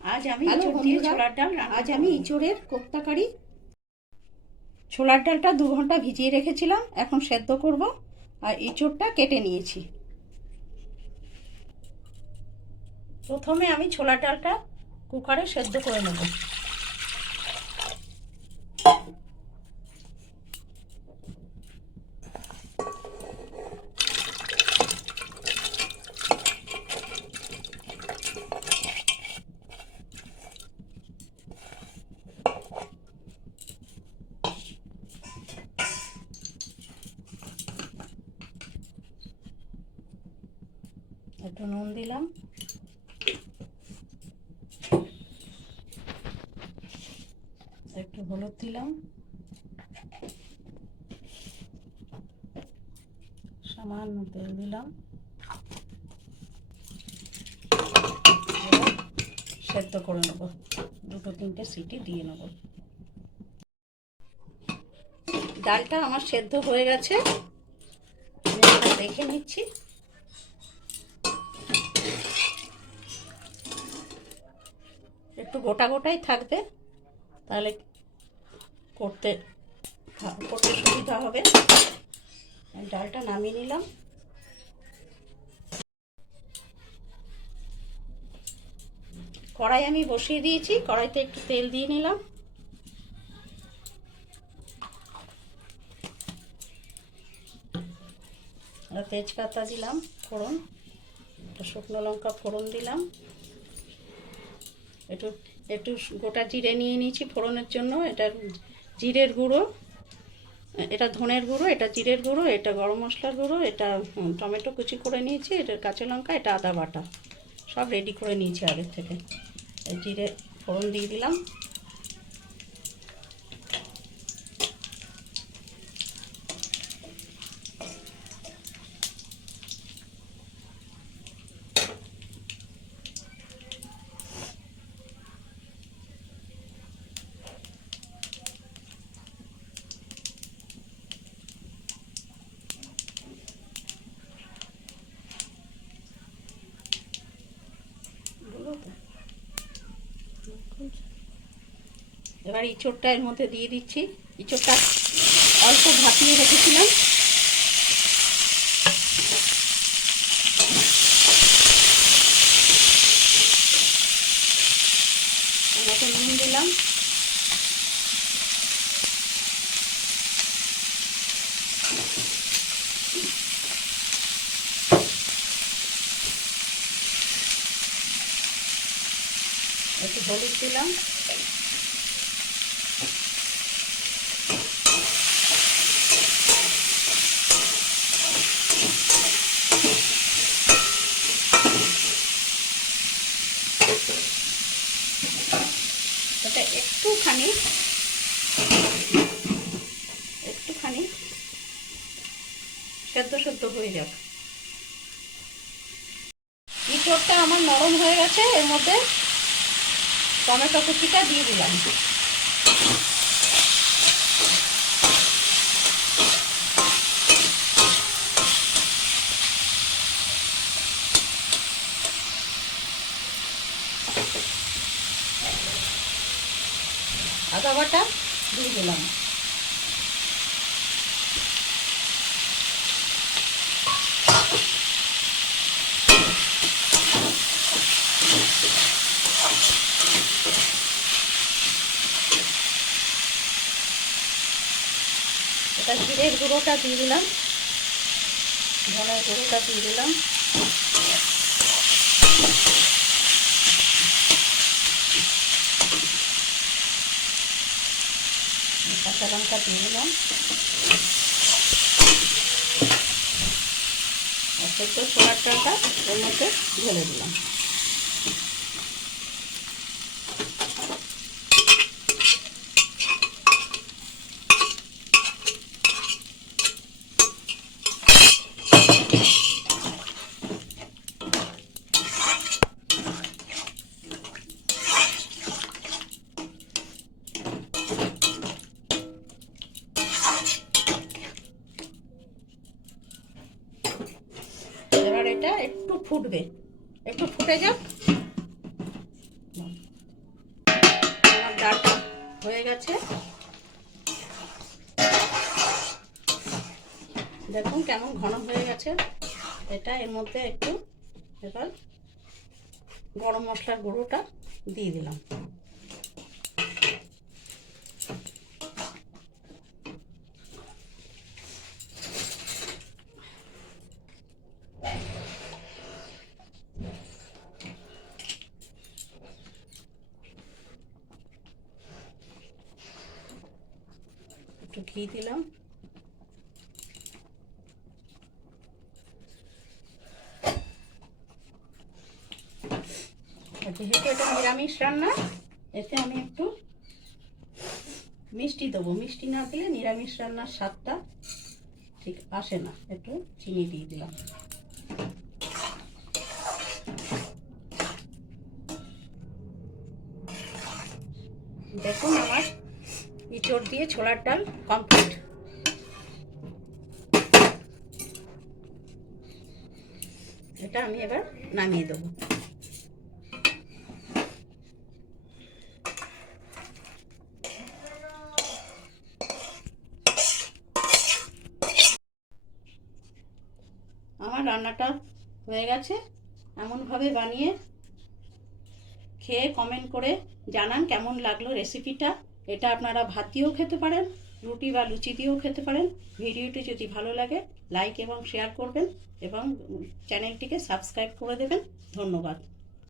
আজ আমি ছোলার ডাল আজ আমি ইঁচড়ের কোপ্তা কারি ছোলার ডালটা দু ঘণ্টা ভিজিয়ে রেখেছিলাম এখন সেদ্ধ করব আর ইঁচড়টা কেটে নিয়েছি। প্রথমে আমি ছোলার ডালটা কুকারে সেদ্ধ করে নেব। একটু নুন দিলাম। একটু হলুদ দিলাম। সামান্য তেল দিলাম। সেদ্ধ করে নেব। দুটো তিনটে সিটি দিয়ে নেব। ডালটা আমার সেদ্ধ হয়ে গেছে। দেখে নিচ্ছি। একটু গোটা গোটাই থাকবে, তাহলে করতে করতে সুবিধা হবে। ডালটা নামিয়ে নিলাম। কড়াই আমি বসিয়ে দিয়েছি, কড়াইতে একটু তেল দিয়ে নিলাম। তেজপাতা দিলাম ফোড়ন শুকনো লঙ্কা ফোড়ন দিলাম। একটু একটু গোটা জিরে নিয়ে নিয়েছি ফোড়নের জন্য। এটা জিরের গুঁড়ো, এটা ধনের গুঁড়ো, এটা জিরের গুঁড়ো, এটা গরম মশলার গুঁড়ো, এটা টমেটো কুচি করে নিয়েছি, এটা কাঁচা লঙ্কা, এটা আদা বাটা। সব রেডি করে নিয়েছি আগের থেকে। জিরে ফোড়ন দিয়ে দিলাম। এবার ইঁচড়টা এর মধ্যে দিয়ে দিচ্ছি। ইঁচড়টা অল্প ভাপিয়ে রেখেছিলাম। নুন দিলাম। একটু হলুদ দিলাম। সেদ্ধ সেদ্ধ হয়ে যাক ইঁচড়টা আমার নরম হয়ে গেছে, এর মধ্যে টমেটো কুচিটা দিয়ে দিলাম। আদা বাটা দিয়ে দিলাম। এটা জিরের গুঁড়োটা দিয়ে দিলাম। ধনের গুঁড়োটা দিয়ে দিলাম। কাঁচা লঙ্কা দিয়ে দিলাম। সেদ্ধ ছোলার ডালটা ওর মধ্যে ঢেলে দিলাম এবার এটা একটু ফুটবে। একটু ফুটে যাক। হয়ে গেছে। দেখুন কেমন ঘন হয়ে গেছে। এটা এর মধ্যে একটু এবার গরম মশলার গুঁড়োটা দিয়ে দিলাম। ঘি দিলাম। যেহেতু এটা নিরামিষ রান্না, এতে আমি একটু মিষ্টি দেবো। মিষ্টি না দিলে নিরামিষ রান্নার স্বাদটা ঠিক আসে না। একটু চিনি দিয়ে দিলাম। দেখুন আমার ইঁচড় দিয়ে ছোলার ডাল কমপ্লিট এটা আমি এবার নামিয়ে দেবো। আমার রান্নাটা হয়ে গেছে। এমনভাবে বানিয়ে খেয়ে কমেন্ট করে জানান কেমন লাগল রেসিপিটা এটা আপনারা ভাত দিয়েও খেতে পারেন, রুটি বা লুচি দিয়েও খেতে পারেন। ভিডিওটি যদি ভালো লাগে, লাইক এবং শেয়ার করবেন এবং চ্যানেলটিকে সাবস্ক্রাইব করে দেবেন। ধন্যবাদ।